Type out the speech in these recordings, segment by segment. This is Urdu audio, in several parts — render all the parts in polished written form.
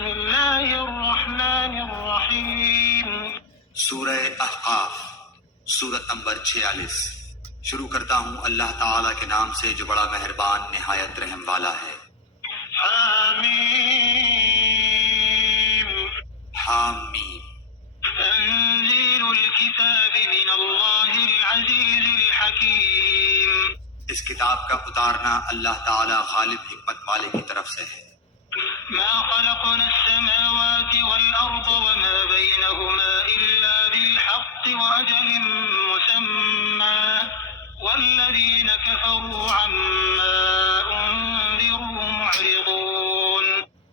بسم اللہ الرحمن الرحیم۔ سورہ احقاف، سورت نمبر 46۔ شروع کرتا ہوں اللہ تعالیٰ کے نام سے جو بڑا مہربان نہایت رحم والا ہے۔ حامیم حامیم۔ تنزیل الکتاب من اللہ العزیز الحکیم۔ اس کتاب کا اتارنا اللہ تعالیٰ غالب حکمت والے کی طرف سے ہے۔ ما خلقنا السماوات والأرض وما بينهما إلا بالحق وأجل مسمى والذين كفروا عما أنذروا معرضون۔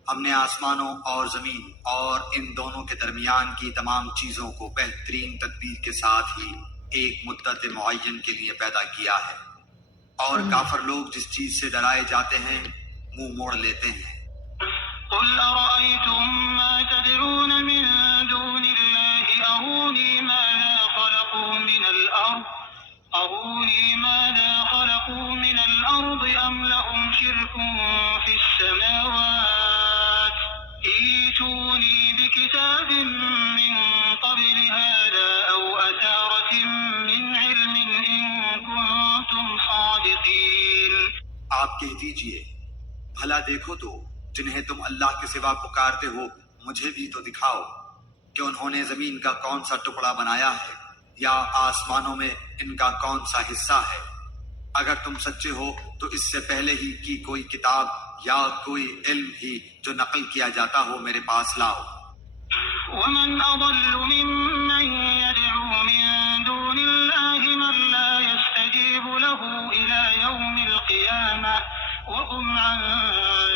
ہم نے آسمانوں اور زمین اور ان دونوں کے درمیان کی تمام چیزوں کو بہترین تدبیر کے ساتھ ہی ایک مدت معین کے لیے پیدا کیا ہے، اور کافر لوگ جس چیز سے ڈرائے جاتے ہیں منہ موڑ لیتے ہیں۔ قل أرأيتم ما تدعون من دون الله أروني ماذا خلقوا من الأرض أم لهم شرك في السماوات ائتوني بكتاب من قبل هذا أو أثارة من علم إن كنتم صادقين۔ آپ کہہ دیجئے بھلا دیکھو تو جنہیں تم اللہ کے سوا پکارتے ہو مجھے بھی تو دکھاؤ کہ انہوں نے زمین کا کون سا ٹکڑا بنایا ہے یا آسمانوں میں ان کا کون سا حصہ ہے۔ اگر تم سچے ہو تو اس سے پہلے ہی کی کوئی کتاب یا کوئی علم ہی جو نقل کیا جاتا ہو میرے پاس لاؤ۔ ومن أضل ممن يدعو من دون الله من لا يستجيب له إلى يوم القيامة وهم عن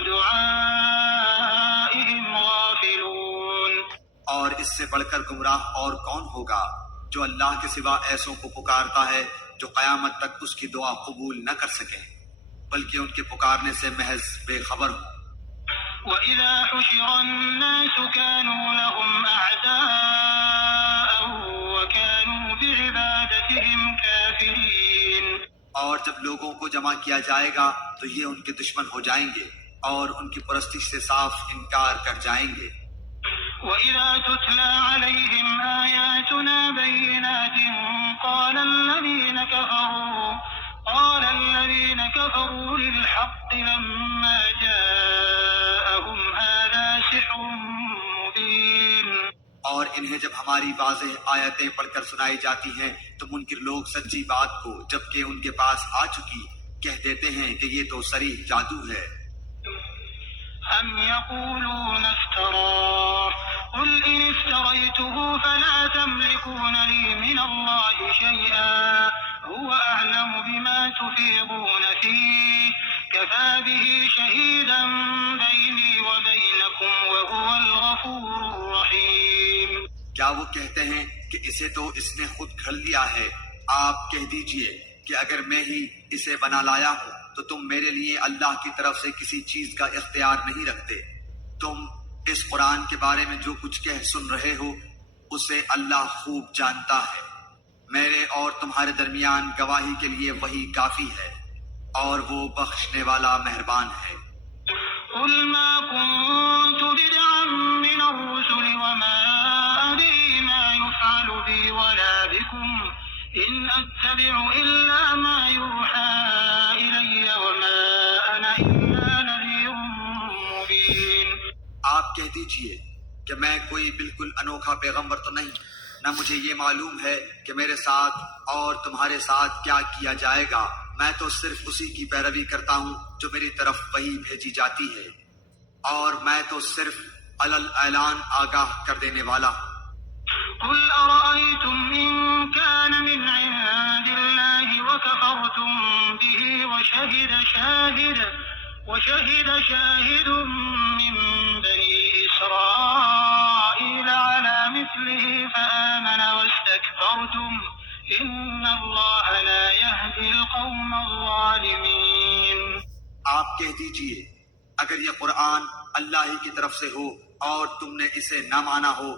دعائهم غافلون۔ اور اس سے بڑھ کر گمراہ اور کون ہوگا جو اللہ کے سوا ایسوں کو پکارتا ہے جو قیامت تک اس کی دعا قبول نہ کر سکے بلکہ ان کے پکارنے سے محض بے خبر ہو۔ وَإِذَا حُشِرَ النَّاسُ كَانُوا لَهُمْ أَعْدَاءً وَكَانُوا بِعِبَادَتِهِمْ كَافِرِينَ۔ اور جب لوگوں کو جمع کیا جائے گا تو یہ ان کے دشمن ہو جائیں گے اور ان کی پرستش سے صاف انکار کر جائیں گے۔ وَإِذَا تُتْلَى عَلَيْهِمْ آيَاتُنَا بَيِّنَاتٍ قَالَ الَّذِينَ كَفَرُوا لِلْحَقِّ لَمَّا جَاءَهُمْ هَذَا سِحْرٌ مُبِينٌ۔ اور انہیں جب ہماری واضح آیتیں پڑھ کر سنائی جاتی ہیں تو منکر لوگ سچی بات کو جبکہ ان کے پاس آ چکی کہہ دیتے ہیں کہ یہ تو صریح جادو ہے۔ أَمْ يَقُولُونَ افْتَرَاهُ قُلْ إِنِ افْتَرَيْتُهُ فَلَا تَمْلِكُونَ لِي مِنَ اللَّهِ شَيْئًا هُوَ أَعْلَمُ بِمَا تُفِيضُونَ فِيهِ كَفَى بِهِ شَهِيدًا بَيْنِي وَبَيْنَكُمْ وَهُوَ الْغَفُورُ الرَّحِيمُ۔ کیا وہ کہتے ہیں کہ اسے تو اس نے خود گھڑ لیا ہے؟ آپ کہہ دیجئے کہ اگر میں ہی اسے بنا لایا ہوں تو تم میرے لیے اللہ کی طرف سے کسی چیز کا اختیار نہیں رکھتے۔ تم اس قرآن کے بارے میں جو کچھ کہہ سن رہے ہو اسے اللہ خوب جانتا ہے۔ میرے اور تمہارے درمیان گواہی کے لیے وہی کافی ہے اور وہ بخشنے والا مہربان ہے۔ قُلْ مَا كُنتُ بِدْعًا مِّنَ الرُّسُلِ وَمَا أَدْرِي مَا يُفْعَلُ بِي وَلَا بِكُمْ إِنْ أَتَّبِعُ إِلَّا مَا يُوحَىٰ إِلَيَّ وَمَا أَنَا إِلَّا نَذِيرٌ مُّبِينٌ۔ آپ کہہ دیجئے کہ میں کوئی بالکل انوکھا پیغمبر تو نہیں، نہ مجھے یہ معلوم ہے کہ میرے ساتھ اور تمہارے ساتھ کیا کیا جائے گا۔ میں تو صرف اسی کی پیروی کرتا ہوں جو میری طرف وحی بھیجی جاتی ہے، اور میں تو صرف علل اعلان آگاہ کر دینے والا ہوں۔ قُلْ أَرَأَيْتُمْ إِن كَانَ مِنْ عِندِ اللَّهِ وَكَفَرْتُم بِهِ وَشَهِدَ شَاهِدٌ مِّن بَنِي إِسْرَائِيلَ عَلَىٰ مِثْلِهِ فَآمَنَ وَاسْتَكْبَرْتُمْ إِنَّ اللَّهَ لَا يَهْدِي الْقَوْمَ الظَّالِمِينَ۔ آپ کہہ دیجئے اگر یہ قرآن اللہ ہی کی طرف سے ہو اور تم نے اسے نہ مانا ہو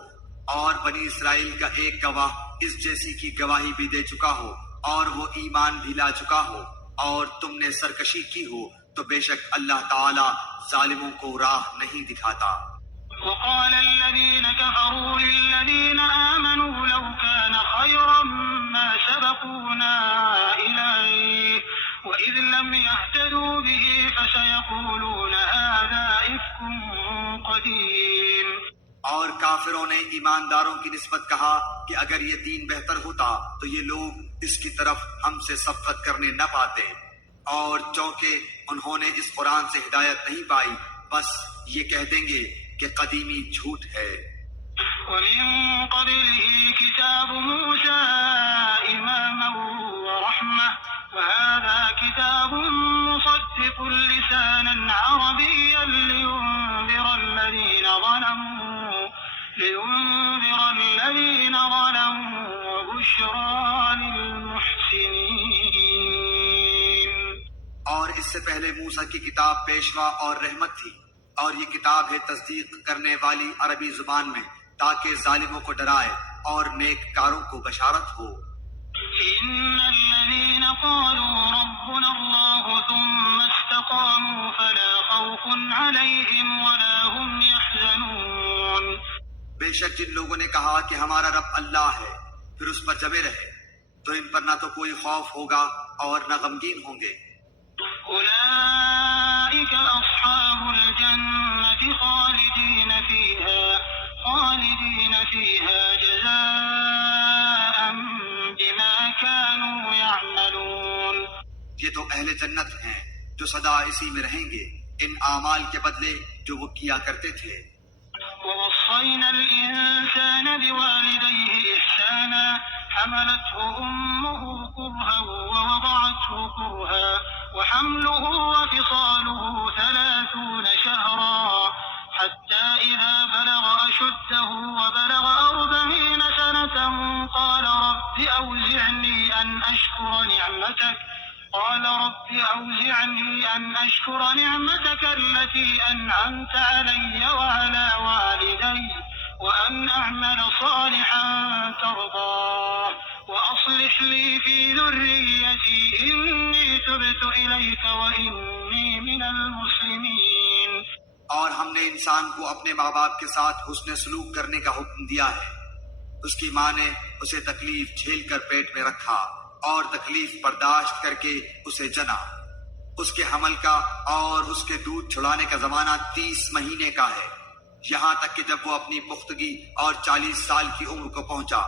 اور بنی اسرائیل کا ایک گواہ اس جیسی کی گواہی بھی دے چکا ہو اور وہ ایمان بھی لا چکا ہو اور تم نے سرکشی کی ہو تو بے شک اللہ تعالی ظالموں کو راہ نہیں دکھاتا۔ وقال الذين كفروا للذين آمنوا لو كان خيرا ما سبقونا إليه وإذ لم يهتدوا به فسيقولون هذا إفك قديم. اور کافروں نے ایمانداروں کی نسبت کہا کہ اگر یہ دین بہتر ہوتا تو یہ لوگ اس کی طرف ہم سے سبقت کرنے نہ پاتے، اور چونکہ انہوں نے اس قرآن سے ہدایت نہیں پائی بس یہ کہہ دیں گے کہ قدیمی جھوٹ ہے۔ ومن قبله كتاب موسى إماما ورحمة وهذا كتاب مصدق لسانا عربيا لينذر الذين ظلموا وبشرى للمحسنين۔ اور اس سے پہلے موسیٰ کی کتاب پیشوا اور رحمت تھی، اور یہ کتاب ہے تصدیق کرنے والی عربی زبان میں تاکہ ظالموں کو ڈرائے اور نیک کاروں کو بشارت ہو۔ إن الذين قالوا ربنا الله ثم استقاموا فلا خوف عليهم ولا هم يحزنون۔ بے شک جن لوگوں نے کہا کہ ہمارا رب اللہ ہے پھر اس پر جمے رہے تو ان پر نہ تو کوئی خوف ہوگا اور نہ غمگین ہوں گے۔ أولئك أصحاب الجنة خالدين فيها جزاء بما كانوا يعملون۔ یہ تو اہل جنت ہیں جو سدا اسی میں رہیں گے ان اعمال کے بدلے جو وہ کیا کرتے تھے۔ ووصينا الإنسان بوالديه إحسانا حملته أمه كرها ووضعته كرها وحمله وفصاله 30 شهرا حتى إذا بلغ أشده وبلغ 40 سنة قال رب أوزعني أن أشكر نعمتك التي أنعمت علي وعلى والدي وأن أعمل صالحا ترضاه وأصلح لي في ذريتي إني تبت إليك وإني من المسلمين۔ اور ہم نے انسان کو اپنے ماں باپ کے ساتھ حسن سلوک کرنے کا حکم دیا ہے۔ اس کی ماں نے اسے تکلیف جھیل کر پیٹ میں رکھا اور تکلیف برداشت کر کے اسے جنا۔ اس کے حمل کا اور اس کے دودھ چھڑانے کا زمانہ 30 مہینے کا ہے، یہاں تک کہ جب وہ اپنی پختگی اور 40 سال کی عمر کو پہنچا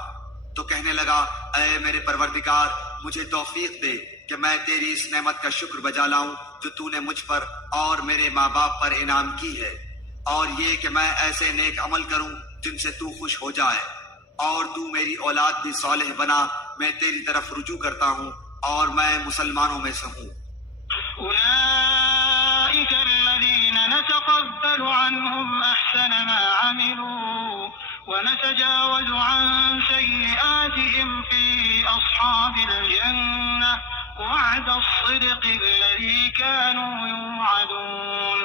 تو کہنے لگا اے میرے پروردگار مجھے توفیق دے کہ میں تیری اس نعمت کا شکر بجا لاؤں جو تو نے مجھ پر اور میرے ماں باپ پر انعام کی ہے، اور یہ کہ میں ایسے نیک عمل کروں جن سے تو خوش ہو جائے، اور تو میری اولاد بھی صالح بنا، میں تیری طرف رجوع کرتا ہوں اور میں مسلمانوں میں سے ہوں۔ أولئك الذين نتقبل عنهم أحسن ما عملوا ونتجاوز عن سيئاتهم في أصحاب الجنة وعد الصدق الذي كانوا يوعدون۔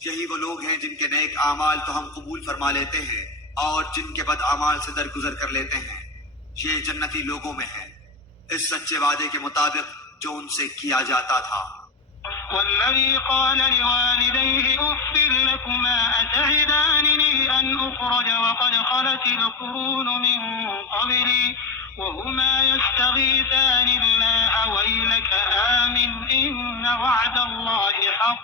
یہی وہ لوگ ہیں جن کے نیک اعمال تو ہم قبول فرما لیتے ہیں اور جن کے بد اعمال سے درگزر کر لیتے ہیں، یہ جنتی لوگوں میں ہیں اس سچے وعدے کے مطابق جو ان سے کیا جاتا تھا۔ والذي قال لوالديه أف لكما أتعدانني أن أخرج وقد خلت القرون من قبلي وهما يستغيثان الله ويلك آمن إن وعد الله حق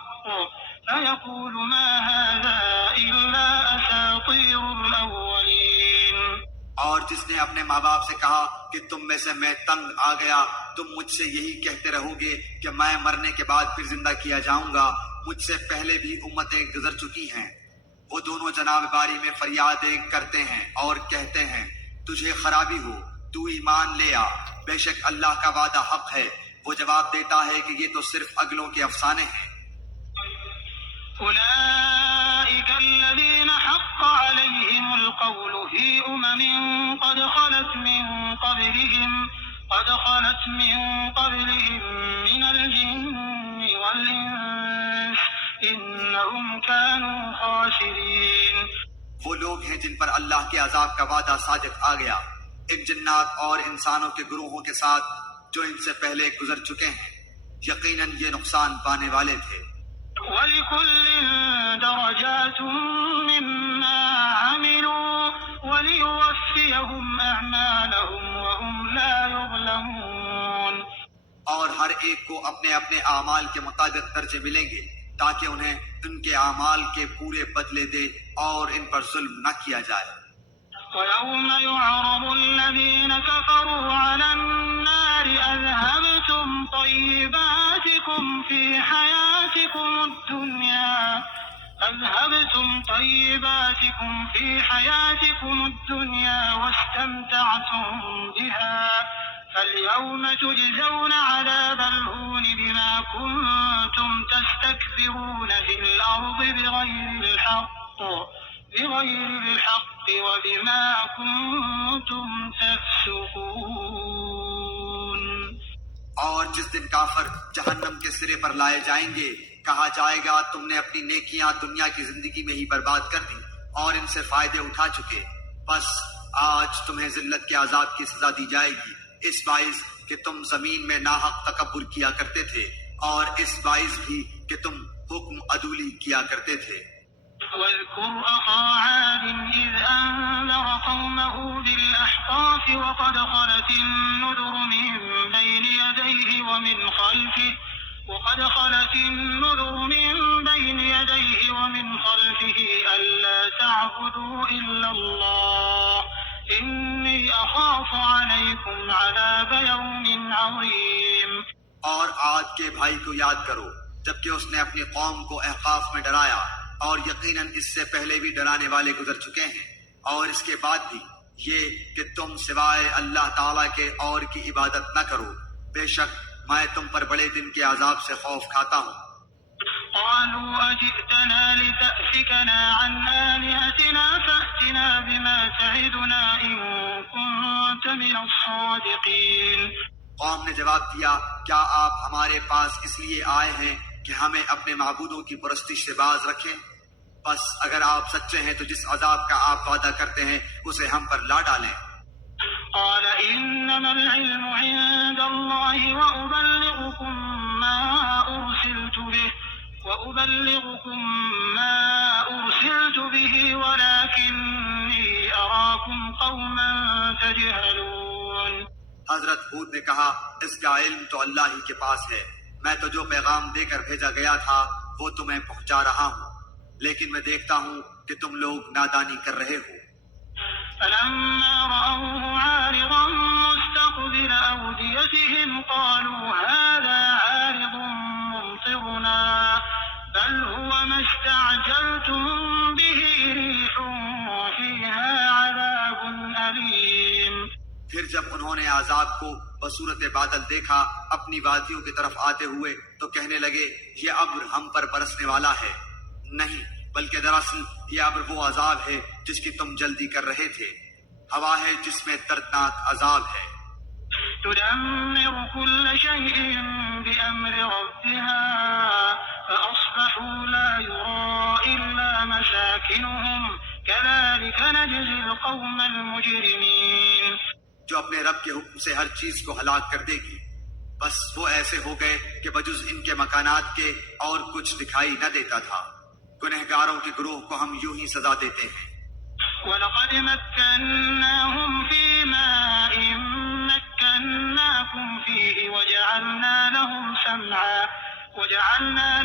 فيقول ما هذا إلا أساطير الأولين۔ اور جس نے اپنے ماں باپ سے کہا کہ تم میں سے میں تنگ آ گیا، تم مجھ سے یہی کہتے رہو گے کہ میں مرنے کے بعد پھر زندہ کیا جاؤں گا، مجھ سے پہلے بھی امتیں گزر چکی ہیں۔ وہ دونوں جناب باری میں فریادیں کرتے ہیں اور کہتے ہیں تجھے خرابی ہو، تو ایمان لے آ، بے شک اللہ کا وعدہ حق ہے۔ وہ جواب دیتا ہے کہ یہ تو صرف اگلوں کے افسانے ہیں۔ أولئك الذين حق عليهم القول في قد خلت من قبلهم من الجن والإنس إنهم كانوا خاسرين۔ وہ لوگ ہیں جن پر اللہ کے عذاب کا وعدہ صادق آ گیا، ان جنات اور انسانوں کے گروہوں کے ساتھ جو ان سے پہلے گزر چکے ہیں، یقیناً یہ نقصان پانے والے تھے۔ وَلِكُلٍّ دَرَجَاتٌ مِّمَّا ہر ایک کو اپنے اپنے اعمال کے مطابق درجے ملیں گے تاکہ انہیں ان کے اعمال کے پورے بدلے دے اور ان پر ظلم نہ کیا جائے۔ وَيَوْمَ يُعْرَضُ الَّذِينَ كَفَرُوا عَلَى النَّارِ أَذْهَبْتُمْ طَيِّبَاتِكُمْ في حياتكم الدنيا واستمتعتم بها فاليوم تجزون عذاب الهون بما كنتم تستكبرون في الأرض بغير الحق وبما كنتم تفسقون۔ اور جس دن کافر جہنم کے سرے پر لائے جائیں گے کہا جائے گا تم نے اپنی نیکیاں دنیا کی زندگی میں ہی برباد کر دی اور ان سے فائدے اٹھا چکے، بس آج تمہیں ذلت کے عذاب کی سزا دی جائے گی، اس باعث کہ تم زمین میں ناحق تکبر کیا کرتے تھے اور اس باعث بھی کہ تم حکم عدولی کیا کرتے تھے۔ واذكر أخا عاد إذ أنذر قومه بالأحقاف وقد خلت النذر من بين يديه ومن خلفه ألا تعبدوا إلا الله إني أخاف عليكم عذاب يوم عظيم۔ اور عاد کے بھائی کو یاد کرو جبکہ اس نے اپنی قوم کو احقاف میں ڈرایا، اور یقیناً اس سے پہلے بھی ڈرانے والے گزر چکے ہیں، اور اس کے بعد بھی یہ کہ تم سوائے اللہ تعالیٰ کے اور کی عبادت نہ کرو، بے شک میں تم پر بڑے دن کے عذاب سے خوف کھاتا ہوں۔ قالوا أجئتنا لتأفكنا عن آلهتنا فأتنا بما تعدنا إن كنت من الصادقين۔ قوم نے جواب دیا کیا آپ ہمارے پاس اس لیے آئے ہیں کہ ہمیں اپنے معبودوں کی پرستش سے باز رکھیں؟ بس اگر آپ سچے ہیں تو جس عذاب کا آپ وعدہ کرتے ہیں اسے ہم پر لا ڈالیں۔ قال إنما العلم عند الله وأبلغكم ما أرسلت به ولكني أراكم قوما تجهلون۔ حضرت ہود نے کہا اس کا علم تو اللہ ہی کے پاس ہے، میں تو جو پیغام دے کر بھیجا گیا تھا وہ تمہیں پہنچا رہا ہوں، لیکن میں دیکھتا ہوں کہ تم لوگ نادانی کر رہے ہو۔ فلما رأوه عارضا مستقبل أوديتهم قالوا هذا عارض ممطرنا بل هو ما استعجلتم به ريح فيها عذاب أليم۔ پھر جب انہوں نے عذاب کو بصورت بادل دیکھا اپنی وادیوں کی طرف آتے ہوئے تو کہنے لگے یہ ابر ہم پر برسنے والا ہے، نہیں بلکہ دراصل یہ ابر وہ عذاب ہے جس کی تم جلدی کر رہے تھے، ہوا ہے جس میں دردناک عذاب ہے۔ تدمر كل شيء بأمر ربها فأصبحوا لا يرى إلا مساكنهم كذلك نجزي القوم المجرمين۔ جو اپنے رب کے حکم سے ہر چیز کو ہلاک کر دے گی، بس وہ ایسے ہو گئے کہ بجز ان کے مکانات کے اور کچھ دکھائی نہ دیتا تھا، گنہگاروں کے گروہ کو ہم یوں ہی سزا دیتے ہیں۔ وَلَقَدْ مَكَّنَّاهُمْ فِي مَاءٍ مَكَّنَّاكُمْ فِيهِ وَجَعَلْنَا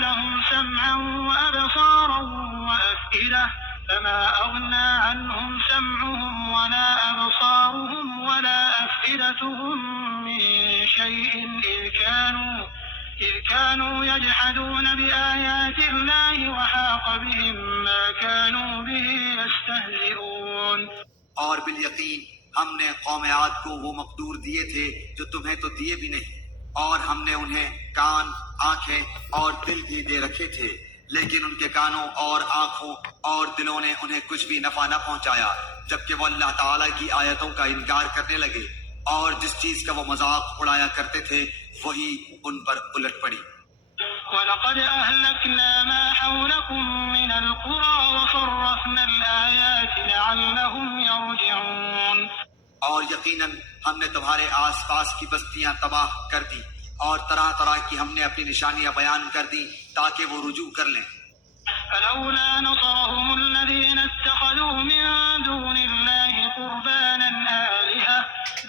لَهُمْ سَمْعًا وَأَبْصَارًا وَأَفْئِدَةً فَمَا أَغْنَى عَنْهُمْ سَمْعُهُمْ وَلَا أَبْصَارُهُمْ وَلَا أَفْئِدَتُهُمْ مِنْ شَيْءٍ إذ كانوا يجحدون بآيات الله وحاق بهم ما كانوا به يستهزئون۔ اور بالیقین ہم نے قوم عاد کو وہ مقدور دیے تھے جو تمہیں تو دیے بھی نہیں، اور ہم نے انہیں کان، آنکھیں اور دل بھی دے رکھے تھے، لیکن ان کے کانوں اور آنکھوں اور دلوں نے انہیں کچھ بھی نفع نہ پہنچایا، جبکہ وہ اللہ تعالیٰ کی آیتوں کا انکار کرنے لگے، اور جس چیز کا وہ مذاق اڑایا کرتے تھے وہی ان پر الٹ پڑی۔ وَلَقَدْ أَهْلَكْنَا مَا حَوْلَكُمْ مِنَ الْقُرَى وَصَرَّفْنَا الْآيَاتِ لَعَلَّهُمْ يَرْجِعُونَ۔ اور یقیناً ہم نے تمہارے آس پاس کی بستیاں تباہ کر دی اور طرح طرح کی ہم نے اپنی نشانیاں بیان کر دی تاکہ وہ رجوع کر لیں۔ فلولا نصرهم الذين اتخذوا من دون الله قربانا آلهة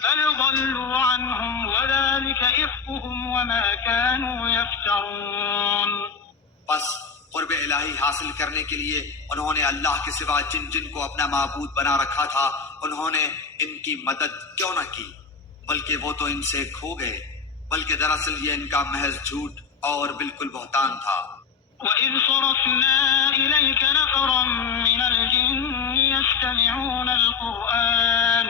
بل ضلوا عنهم وذلك إفكهم وما كانوا يفترون. بس قرب الہی حاصل کرنے کے لیے انہوں نے اللہ کے سوا جن جن کو اپنا معبود بنا رکھا تھا انہوں نے ان کی مدد کیوں نہ کی، بلکہ وہ تو ان سے کھو گئے، بلکہ دراصل یہ ان کا محض جھوٹ اور بالکل بہتان تھا۔ وَإِذْ صَرَفْنَا إِلَيْكَ نَفَرًا مِنَ الْجِنِّ يَسْتَمِعُونَ الْقُرْآنَ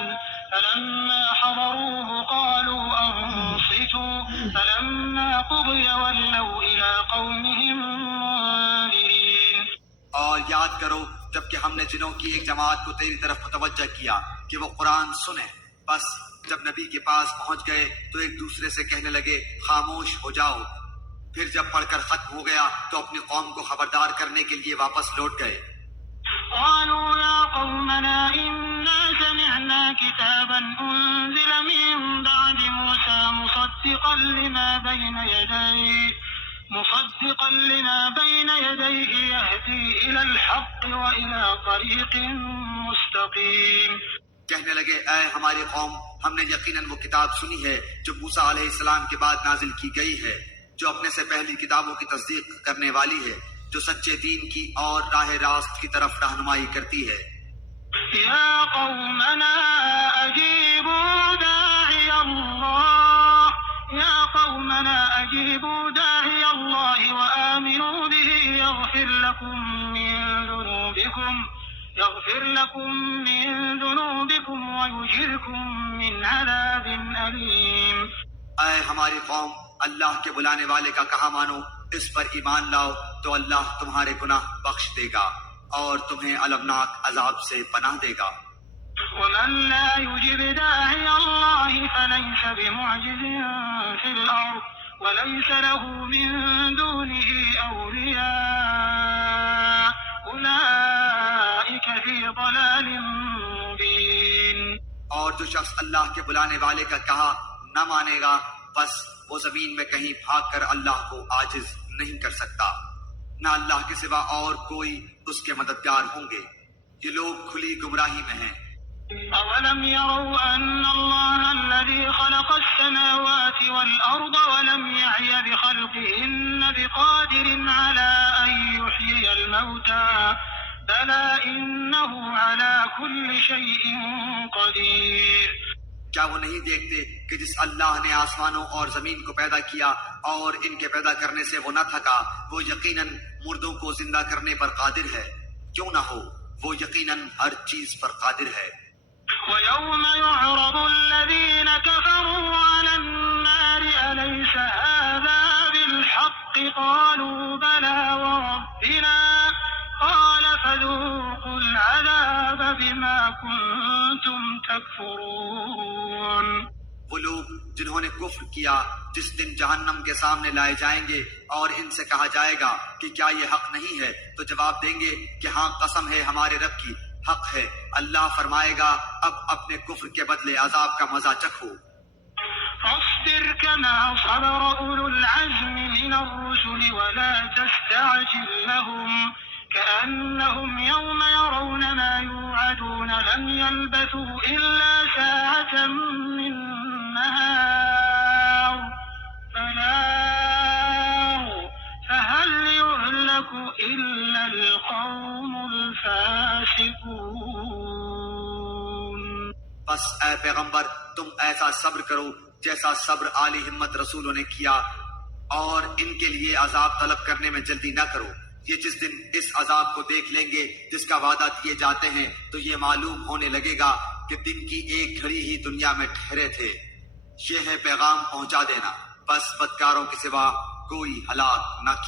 فَلَمَّا حَضَرُوهُ قَالُوا أَنصِتُوا فَلَمَّا قُضِيَ وَلَّوْا إِلَىٰ قَوْمِهِمْ مُنذِرِينَ۔ اور یاد کرو جب کہ ہم نے جنوں کی ایک جماعت کو تیری طرف متوجہ کیا کہ وہ قرآن سنیں، بس جب نبی کے پاس پہنچ گئے تو ایک دوسرے سے کہنے لگے خاموش ہو جاؤ، پھر جب پڑھ کر ختم ہو گیا تو اپنی قوم کو خبردار کرنے کے لیے واپس لوٹ گئے۔ قالوا يا قومنا إنا سمعنا كتابا أنزل من بعد موسى مصدقا لما بين يديه يهدي إلى الحق وإلى طريق مستقيم۔ کہنے لگے اے ہماری قوم، ہم نے یقیناً وہ کتاب سنی ہے جو موسیٰ علیہ السلام کے بعد نازل کی گئی ہے، جو اپنے سے پہلی کتابوں کی تصدیق کرنے والی ہے، جو سچے دین کی اور راہ راست کی طرف رہنمائی کرتی ہے۔ یا قومنا اجیبوا داعی اللہ وآمنوا به يغفر لكم من ذنوبكم ويجركم من عذاب أليم۔ اے ہماری قوم، اللہ کے بلانے والے کا کہا مانو، اس پر ایمان لاؤ تو اللہ تمہارے گناہ بخش دے گا اور تمہیں المناک عذاب سے پناہ دے گا۔ ومن لا يجب داعي الله فليس بمعجز في الأرض وليس له من دونه أولياء أولئك في ضلال مبين۔ اور جو شخص اللہ کے بلانے والے کا کہا نہ مانے گا بس وہ زمین میں کہیں بھاگ کر اللہ کو عاجز نہیں کر سکتا، نہ اللہ کے سوا اور کوئی اس کے مددگار ہوں گے، یہ لوگ کھلی گمراہی میں ہیں۔ أولم يروا أن الله الذي خلق السماوات والأرض ولم يعي بخلقهن بقادر على أن يحيي الموتى بلى إنه على كل شيء قدير۔ کیا وہ نہیں دیکھتے کہ جس اللہ نے آسمانوں اور زمین کو پیدا کیا اور ان کے پیدا کرنے سے وہ نہ تھکا، وہ یقیناً مردوں کو زندہ کرنے پر قادر ہے، کیوں نہ ہو، وہ یقیناً ہر چیز پر قادر ہے۔ وَيَوْمَ يُعْرَضُ الَّذِينَ كَفَرُوا عَلَى النَّارِ أَلَيْسَ هَذَا بِالْحَقِّ قَالُوا بَلَى وَرَبِّنَا قَالَ فَذُوقُوا الْعَذَابَ بِمَا كُنتُمْ تَكْفُرُونَ۔ وہ لوگ جنہوں نے کفر کیا جس دن جہنم کے سامنے لائے جائیں گے اور ان سے کہا جائے گا کہ کیا یہ حق نہیں ہے، تو جواب دیں گے کہ ہاں قسم ہے ہمارے رب کی، حق ہے۔ اللہ فرمائے گا اب اپنے کفر کے بدلے عذاب کا مزہ چکھو۔ فاصبر كما صبر أولو العزم من الرسل ولا تستعجل لهم كأنهم يوم يرون ما يوعدون لم يلبثوا إلا ساعة من نهار بلاغ فهل يهلك إلا القوم الفاسقون۔ بس اے پیغمبر تم ایسا صبر کرو جیسا صبر عالی ہمت رسولوں نے کیا، اور ان کے لیے عذاب طلب کرنے میں جلدی نہ کرو، یہ جس دن اس عذاب کو دیکھ لیں گے جس کا وعدہ دیے جاتے ہیں تو یہ معلوم ہونے لگے گا کہ دن کی ایک گھڑی ہی دنیا میں ٹھہرے تھے۔ یہ ہے پیغام پہنچا دینا، بس بدکاروں کے سوا کوئی ہلاک نہ کیا۔